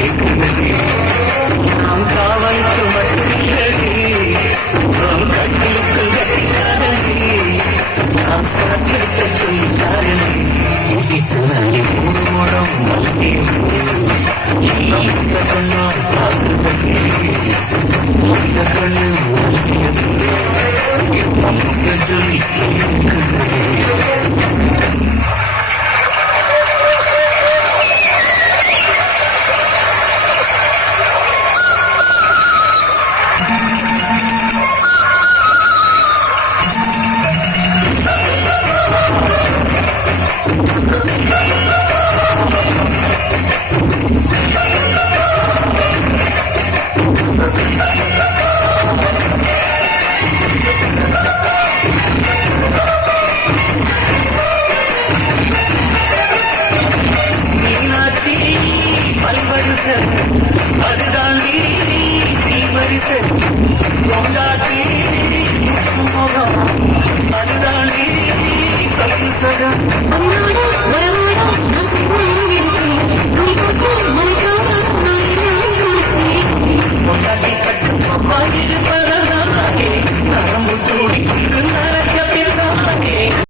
கேட்கிறது. நாம் காவலுக்கு மட்டுமில்லடி, நாம் கண்களுக்குள் கட்டிக்காதடி, நாம் சாத்தியத்தை சொல்லித்தாரடி. இதுக்கு நன்றி பூர்வம் மல்லியும் இன்னும் இந்த கண்ணால் பார்த்துதடி, இந்த கண்ணு மல்லியது நமக்கு சொல்லி கேட்கிறது. மீனாட்சி பல்வரிசை அதுதான் சீவரிசை.